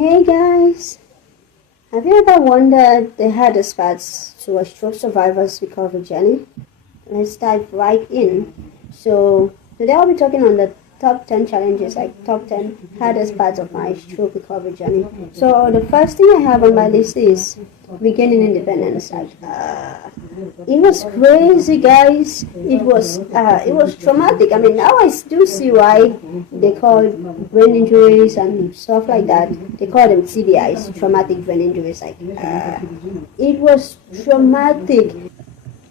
Hey guys, have you ever wondered the hardest parts to a stroke survivor's recovery journey? Let's dive right in. So, today I'll be talking on the top 10 challenges, like top 10 hardest parts of my stroke recovery journey. So, the first thing I have on my list is regaining independence. It was crazy, guys. It was traumatic. I mean, now I do see why they call brain injuries and stuff like that. They call them TBIs, traumatic brain injuries. It was traumatic.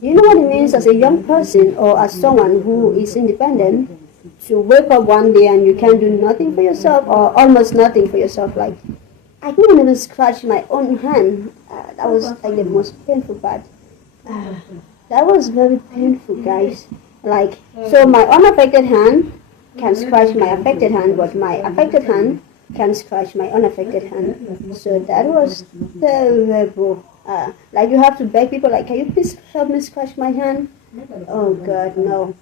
You know what it means as a young person or as someone who is independent to wake up one day and you can't do nothing for yourself or almost nothing for yourself? Like, I couldn't even scratch my own hand. That was like the most painful part. That was very painful, guys. So my unaffected hand can scratch my affected hand, but my affected hand can scratch my unaffected hand. So that was terrible. You have to beg people, like, can you please help me scratch my hand? Oh God, no.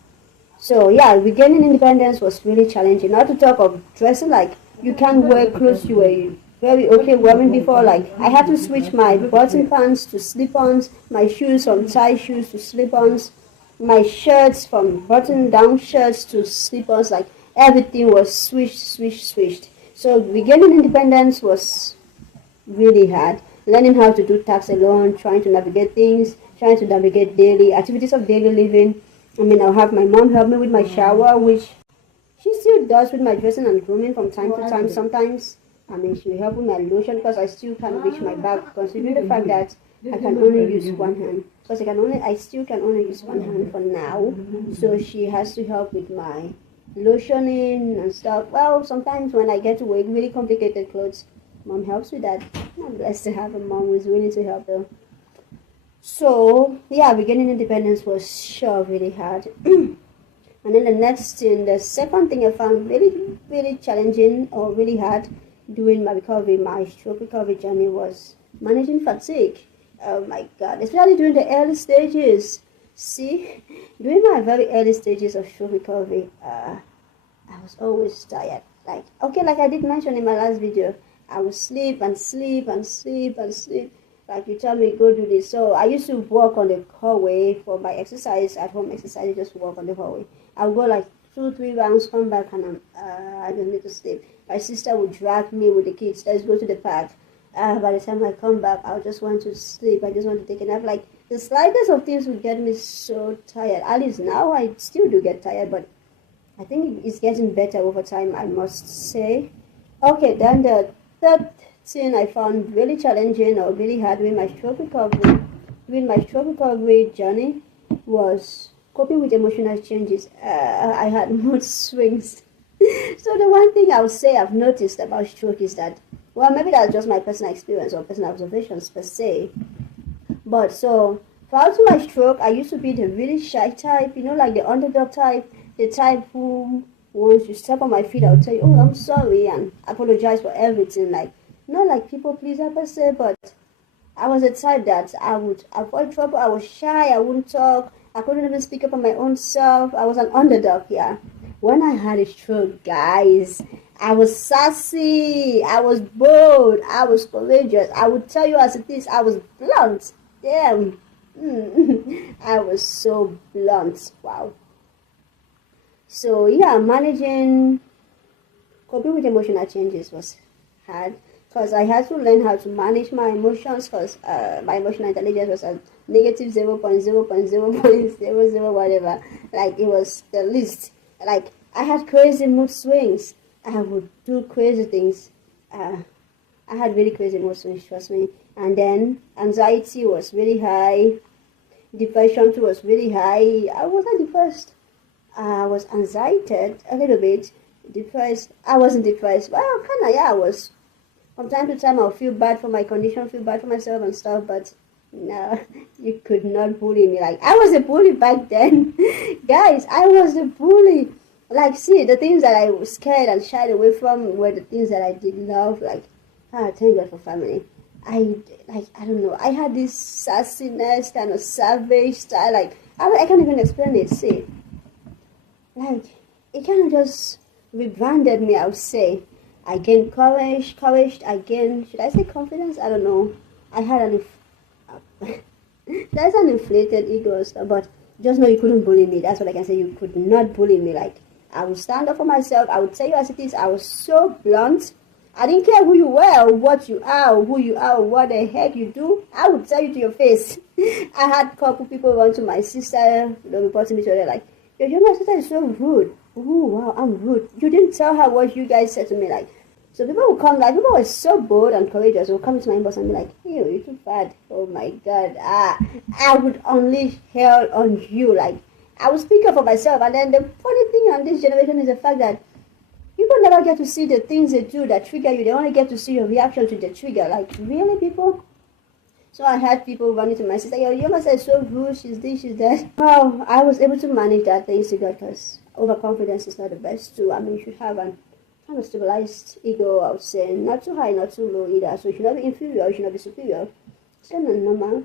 So yeah, regaining independence was really challenging. Not to talk of dressing, like you can't wear clothes you were very okay wearing before. Like I had to switch my button pants to slip-ons, my shoes from tie shoes to slip-ons, my shirts from button-down shirts to slip-ons. Like everything was switched. So regaining independence was really hard. Learning how to do tasks alone, trying to navigate things, trying to navigate daily activities of daily living. I mean, I'll have my mom help me with my shower, which she still does with my dressing and grooming from time to time sometimes. I mean, she'll help with my lotion because I still can't reach my back, considering the fact that I can only use one hand. Because I still can only use one hand for now. So she has to help with my lotioning and stuff. Well, sometimes when I get to wear really complicated clothes, mom helps with that. I'm blessed to have a mom who's willing to help though. So yeah, regaining independence was sure really hard. And then the second thing I found really challenging or really hard during my stroke recovery journey was managing fatigue. Oh my God, especially during the early stages. See, during my very early stages of stroke recovery, I was always tired. Like I did mention in my last video, I would sleep and sleep and sleep and sleep. Like you tell me, go do this. So I used to walk on the hallway for my exercise, at home exercise, just walk on the hallway. I would go like 2-3 rounds, come back and I don't need to sleep. My sister would drag me with the kids, let's go to the park. By the time I come back, I just want to sleep. I just want to take a nap. Like the slightest of things would get me so tired. At least now I still do get tired, but I think it's getting better over time, I must say. Okay, then the third thing I found really challenging or really hard during my stroke recovery journey was coping with emotional changes. I had mood swings. So the one thing I would say I've noticed about stroke is that, well, maybe that's just my personal experience or personal observations per se. But so prior to my stroke, I used to be the really shy type, like the underdog type, the type who once you step on my feet, I'll tell you, oh, I'm sorry, and apologize for everything. Like, not like people pleaser per se, but I was the type that I would avoid trouble. I was shy. I wouldn't talk. I couldn't even speak up on my own self. I was an underdog, yeah. When I had a stroke, guys, I was sassy. I was bold. I was courageous. I would tell you as it is. I was blunt. Damn. I was so blunt. Wow. So yeah, coping with emotional changes was hard because I had to learn how to manage my emotions because my emotional intelligence was at negative 0.0.0.00 whatever. Like it was the least. Like I had crazy mood swings. I would do crazy things. I had really crazy mood swings, trust me. And then anxiety was really high. Depression too was really high. I wasn't depressed. I was anxiety a little bit, depressed. I wasn't depressed. Well, kind of, yeah, I was. From time to time, I'll feel bad for my condition, feel bad for myself and stuff, but no, you could not bully me. Like, I was a bully back then. Guys, I was a bully. Like, see, the things that I was scared and shied away from were the things that I did love. Like, thank God for family. I don't know. I had this sassiness, kind of savage style. Like, I can't even explain it, see. Like, it kind of just rebranded me, I would say. I gained courage, I gained, should I say confidence? I don't know. I had that's an inflated ego stuff, but just know you couldn't bully me. That's what I can say. You could not bully me. Like, I would stand up for myself. I would tell you as it is. I was so blunt. I didn't care who you were or what you are or who you are or what the heck you do. I would tell you to your face. I had a couple people run to my sister. They reported me to her like, your younger sister is so rude. Oh, wow, I'm rude. You didn't tell her what you guys said to me. Like, so people would come, like, people were so bold and courageous. They would come to my inbox and be like, hey, you're too fat. Oh my God. I would unleash hell on you. Like, I would speak up for myself. And then the funny thing on this generation is the fact that people never get to see the things they do that trigger you. They only get to see your reaction to the trigger. Like, really, people? So I had people running to my sister, your younger sister is so rude, she's this, she's that. Wow, I was able to manage that thanks to God, because overconfidence is not the best too. I mean, you should have an kind of stabilized ego, I would say. Not too high, not too low either. So you should not be inferior, you should not be superior. It's kind of normal.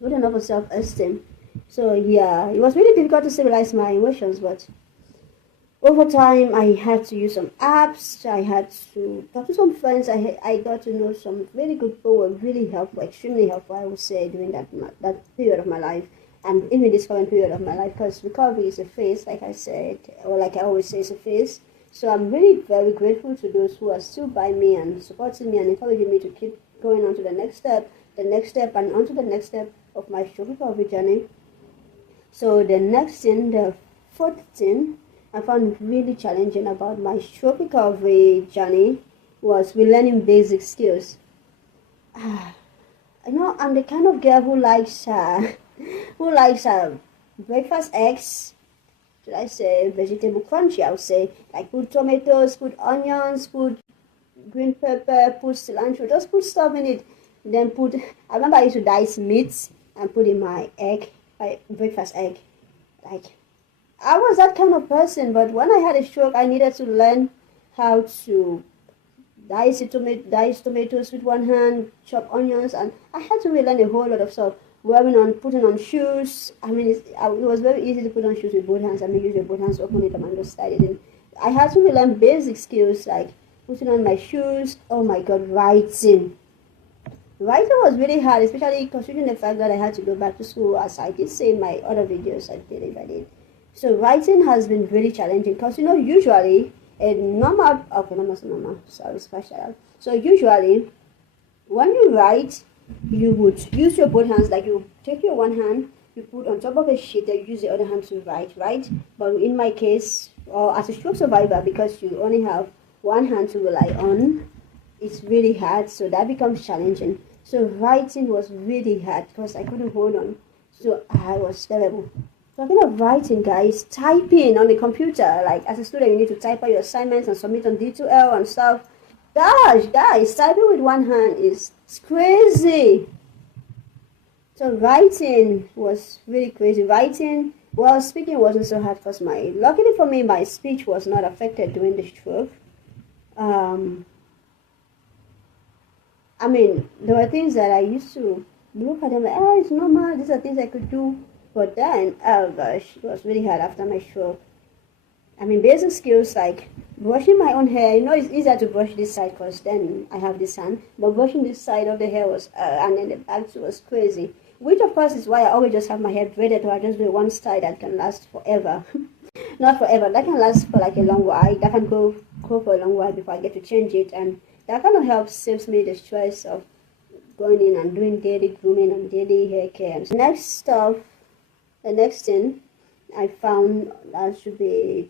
Good enough for self-esteem. So yeah, it was really difficult to stabilize my emotions, but over time, I had to use some apps. I had to talk to some friends. I got to know some really good people who were really helpful, extremely helpful, I would say, during that period of my life, and even this current period of my life, because recovery is a phase, like I said, or like I always say, it's a phase. So I'm really very grateful to those who are still by me and supporting me and encouraging me to keep going on to the next step, and on to the next step of my stroke recovery journey. So the next thing, the fourth thing I found really challenging about my stroke recovery journey was relearning basic skills. I'm the kind of girl who likes breakfast eggs. Should I say vegetable crunchy? I would say, like, put tomatoes, put onions, put green pepper, put cilantro, just put stuff in it. Then I remember I used to dice meats and put in my breakfast egg. Like, I was that kind of person, but when I had a stroke, I needed to learn how to dice tomatoes with one hand, chop onions, and I had to relearn a whole lot of stuff. Putting on shoes. I mean, it was very easy to put on shoes with both hands. I mean, use your both hands, open it, and just slide it in. I had to relearn basic skills like putting on my shoes. Oh my God, writing. Writing was really hard, especially considering the fact that I had to go back to school, as I did say in my other videos I did. So writing has been really challenging because, usually a normal, okay, normal, sorry, scratch that out. So usually when you write, you would use your both hands, like you take your one hand, you put on top of a sheet, and you use the other hand to write, right? But in my case, or as a stroke survivor, because you only have one hand to rely on, it's really hard, so that becomes challenging. So writing was really hard because I couldn't hold on, so I was terrible. Talking of writing, guys, typing on the computer, like as a student, you need to type out your assignments and submit on D2L and stuff. Gosh, guys, typing with one hand is crazy. So writing was really crazy. Speaking wasn't so hard because luckily for me, my speech was not affected during the stroke. I mean, there were things that I used to look at them like, oh, it's normal, these are things I could do. But then, oh gosh, it was really hard after my stroke. I mean, basic skills like brushing my own hair. It's easier to brush this side because then I have this hand. But brushing this side of the hair was, and then the back was crazy. Which, of course, is why I always just have my hair braided, or I just do one style that can last forever. Not forever, that can last for like a long while. That can go for a long while before I get to change it. And that kind of saves me the stress of going in and doing daily grooming and daily hair care. The next thing I found, that should be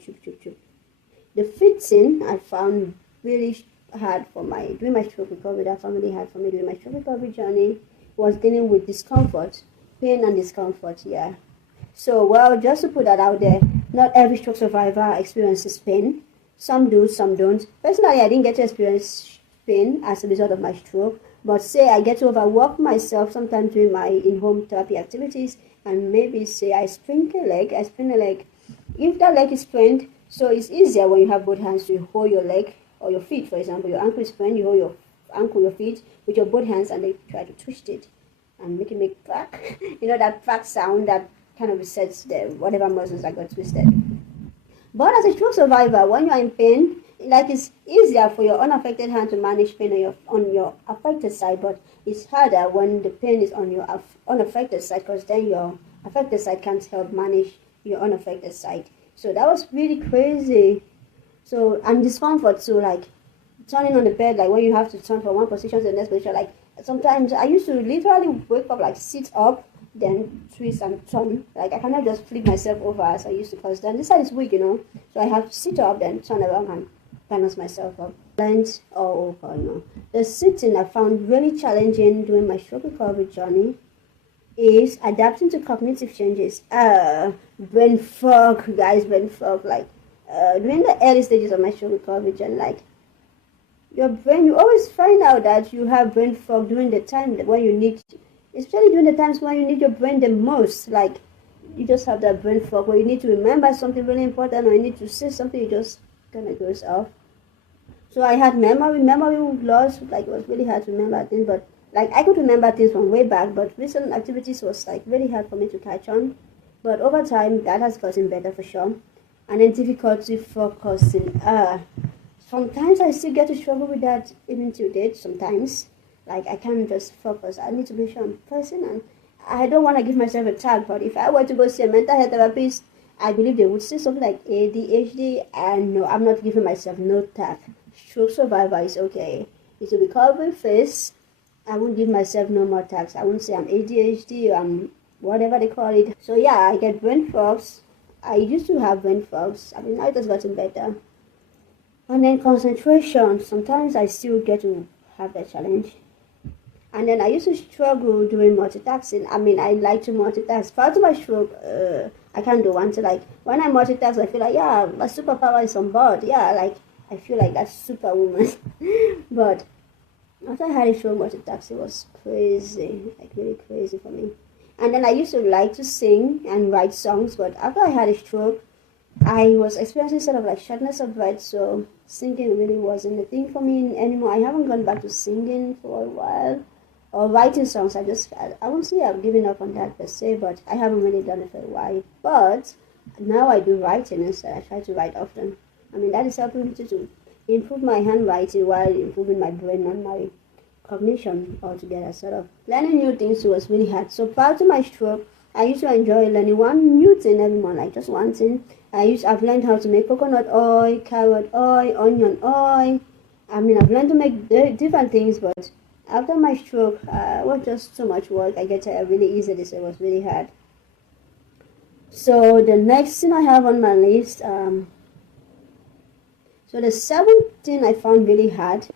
the fifth thing I found really hard during my stroke recovery. That found really hard for me during my stroke recovery journey was dealing with discomfort, pain and discomfort. Yeah. So, well, just to put that out there, not every stroke survivor experiences pain. Some do, some don't. Personally, I didn't get to experience pain as a result of my stroke, but say I get to overwork myself sometimes during my in-home therapy activities, and maybe say I sprain a leg. If that leg is sprained, so it's easier when you have both hands to hold your leg or your feet. For example, your ankle is sprained, you hold your ankle, your feet with your both hands, and they try to twist it and make it make crack. That crack sound that kind of resets whatever muscles that got twisted. But as a stroke survivor, when you are in pain, like it's easier for your unaffected hand to manage pain on your affected side, but it's harder when the pain is on your unaffected side, because then your affected side can't help manage your unaffected side. So that was really crazy. So, and discomfort too, like turning on the bed, like when you have to turn from one position to the next position, like sometimes I used to literally wake up, like sit up, then twist and turn. Like I cannot just flip myself over as I used to, because then this side is weak, so I have to sit up, then turn around and balance myself up. Oh god, no. The sitting I found really challenging during my stroke recovery journey is adapting to cognitive changes. Brain fog, guys, brain fog. Like during the early stages of my stroke recovery journey, like your brain, you always find out that you have brain fog during the time when you need, especially during the times when you need your brain the most. Like you just have that brain fog where you need to remember something really important, or you need to say something, you just kind of goes off. So I had memory loss. Like it was really hard to remember things, but like I could remember things from way back, but recent activities was like really hard for me to catch on. But over time that has gotten better for sure. And then difficulty focusing. Sometimes I still get to struggle with that even till date. Sometimes, like I can't just focus. I need to make sure I'm focusing, and I don't want to give myself a tag. But if I were to go see a mental health therapist, I believe they would say something like ADHD, and no, I'm not giving myself no tag. Stroke survivor is okay. It's a recovery phase. I won't give myself no more tags. I won't say I'm ADHD or I'm whatever they call it. So yeah, I get brain fogs. I used to have brain fogs. I mean, now it has gotten better. And then concentration. Sometimes I still get to have that challenge. And then I used to struggle doing multitasking. I mean, I like to multitask. Part of my stroke, I can't do one. So like when I multitask, I feel like, yeah, my superpower is on board. Yeah, like I feel like that's superwoman. But after I had a stroke, multitasking was crazy, like really crazy for me. And then I used to like to sing and write songs, but after I had a stroke, I was experiencing sort of like shortness of breath, so singing really wasn't a thing for me anymore. I haven't gone back to singing for a while, or writing songs. I won't say I've given up on that per se, but I haven't really done it for a while. But now I do writing instead. I try to write often. I mean, that is helping me to improve my handwriting while improving my brain and my cognition altogether. Sort of learning new things was really hard. So prior to my stroke, I used to enjoy learning one new thing every month, like just one thing. I've learned how to make coconut oil, carrot oil, onion oil. I mean, I've learned to make different things, but after my stroke, it was just so much work. I get tired really easily, so it was really hard. So the next thing I have on my list, so the seventh thing I found really hard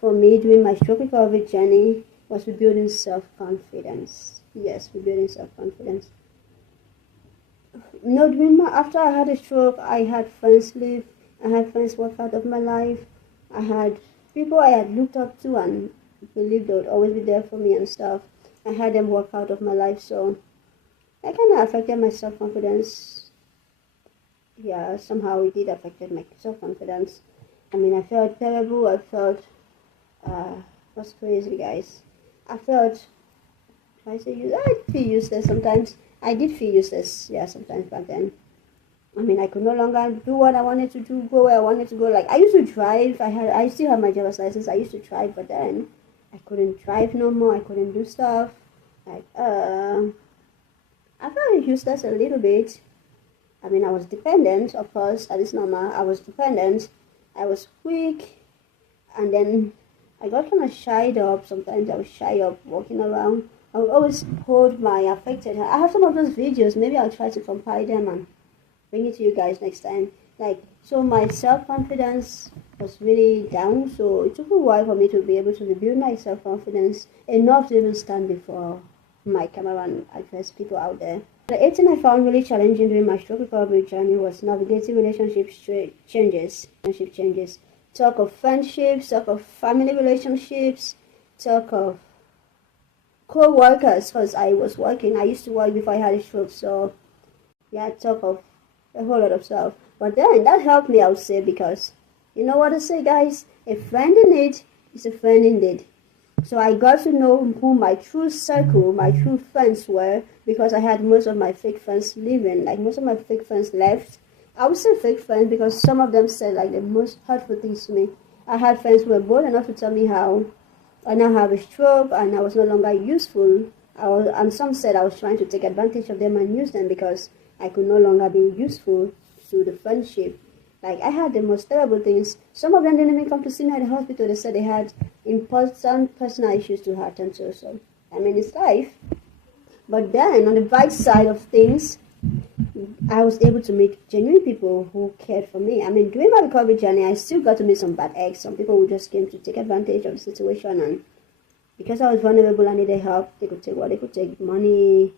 for me during my stroke recovery journey was rebuilding self-confidence. Yes, rebuilding self-confidence. After I had a stroke, I had friends leave. I had friends walk out of my life. I had people I had looked up to and believed they would always be there for me and stuff. I had them walk out of my life, so that kind of affected my self-confidence. Yeah, somehow it did affect my self-confidence. I mean, I felt terrible. I felt, was crazy, guys. I feel useless sometimes. I did feel useless, yeah, sometimes back then. I mean, I could no longer do what I wanted to do, go where I wanted to go. Like, I used to drive. I still have my driver's license. I used to drive, but then I couldn't drive no more. I couldn't do stuff. Like, I felt useless a little bit. I mean, I was dependent, of course. That is normal. I was dependent. I was weak. And then I got kind of shied up. Sometimes I was shy up walking around. I would always hold my affected hand. I have some of those videos. Maybe I'll try to compile them and bring it to you guys next time. Like, so my self-confidence was really down. So it took a while for me to be able to rebuild my self-confidence enough to even stand before my camera and address people out there. The 18 I found really challenging during my stroke recovery journey was navigating relationship changes. Talk of friendships, talk of family relationships, talk of co-workers, because I was working. I used to work before I had a stroke, so yeah, talk of a whole lot of stuff. But then that helped me, I would say, because you know what I say, guys? A friend in need is a friend indeed. So I got to know who my true circle, my true friends were, because I had most of my fake friends leaving. Like, most of my fake friends left, I would say fake friends, because some of them said like the most hurtful things to me. I had friends who were bold enough to tell me how I now have a stroke and I was no longer useful. And some said I was trying to take advantage of them and use them because I could no longer be useful to the friendship. Like, I had the most terrible things. Some of them didn't even come to see me at the hospital. They said they had important personal issues to attend to. So, I mean, it's life. But then, on the bright side of things, I was able to meet genuine people who cared for me. I mean, during my recovery journey, I still got to meet some bad eggs. Some people who just came to take advantage of the situation, and because I was vulnerable and needed help, they could take they could take money,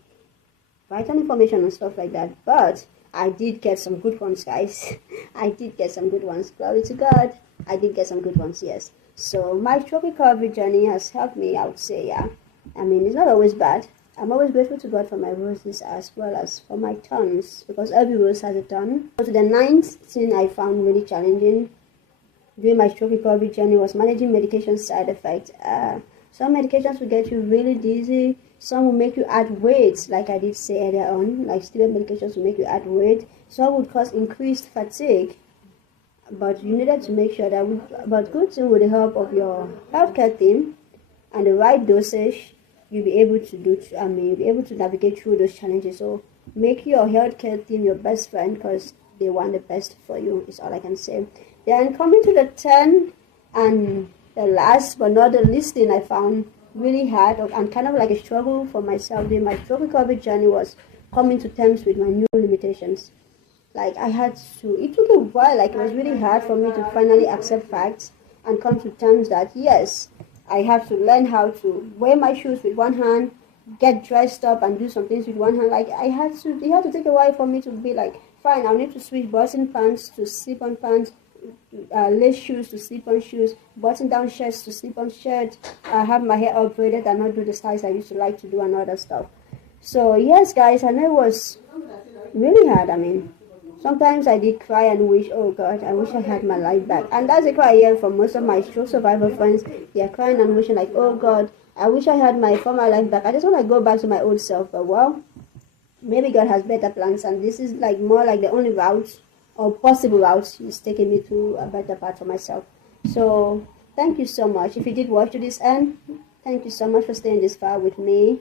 vital information and stuff like that. But I did get some good ones, guys. I did get some good ones. Glory to God. I did get some good ones, yes. So my stroke recovery journey has helped me, I would say, yeah. I mean, it's not always bad. I'm always grateful to God for my roses as well as for my thorns, because every rose has a thorn. So the ninth thing I found really challenging during my stroke recovery journey was managing medication side effects. Some medications will get you really dizzy. Some will make you add weight, like I did say earlier on. Like steroid medications will make you add weight. Some would cause increased fatigue. But you needed to make sure that, but good thing, with the help of your healthcare team and the right dosage, you'll be able to you'll be able to navigate through those challenges. So make your healthcare team your best friend, because they want the best for you, is all I can say. Then coming to the 10 and the last but not the least thing I found really hard and kind of like a struggle for myself during my stroke recovery journey was coming to terms with my new limitations. Like, I had to, it took a while, like it was really hard for me to finally accept facts and come to terms that yes, I have to learn how to wear my shoes with one hand, get dressed up and do some things with one hand. Like, it had to take a while for me to be like, fine, I'll need to switch button pants to slip-on pants, lace shoes to slip-on shoes, button down shirts to slip-on shirts, have my hair up braided and not do the styles I used to like to do and all that stuff. So yes, guys, I know it was really hard. I mean, sometimes I did cry and wish, oh God, I wish I had my life back. And that's a cry I hear from most of my stroke survivor friends. They are crying and wishing like, oh God, I wish I had my former life back. I just want to go back to my old self. But well, maybe God has better plans, and this is like more like the only route or possible route He's taking me to a better path for myself. So thank you so much. If you did watch to this end, thank you so much for staying this far with me.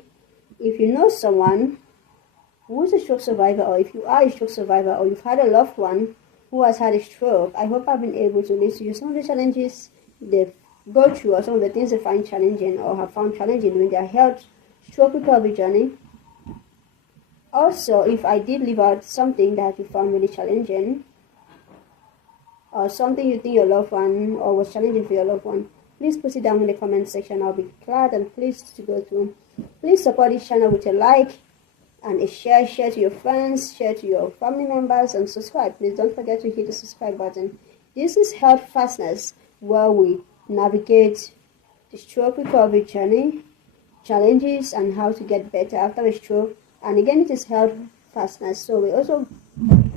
If you know someone who is a stroke survivor, or if you are a stroke survivor, or you've had a loved one who has had a stroke, I hope I've been able to list to you some of the challenges they go through, or some of the things they find challenging or have found challenging during their health stroke recovery journey. Also, if I did leave out something that you found really challenging, or something you think your loved one or was challenging for your loved one, please put it down in the comment section. I'll be glad and pleased to go through. Please support this channel with a like and a share to your friends, share to your family members, and subscribe. Please don't forget to hit the subscribe button. This is Healthfastness, where we navigate the stroke recovery journey, challenges, and how to get better after a stroke. And again, it is Healthfastness, so we also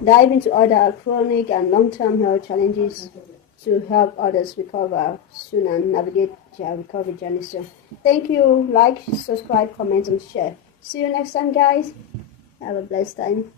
dive into other chronic and long-term health challenges to help others recover soon and navigate their recovery journey. So thank you. Like, subscribe, comment, and share. See you next time, guys. Have a blessed time.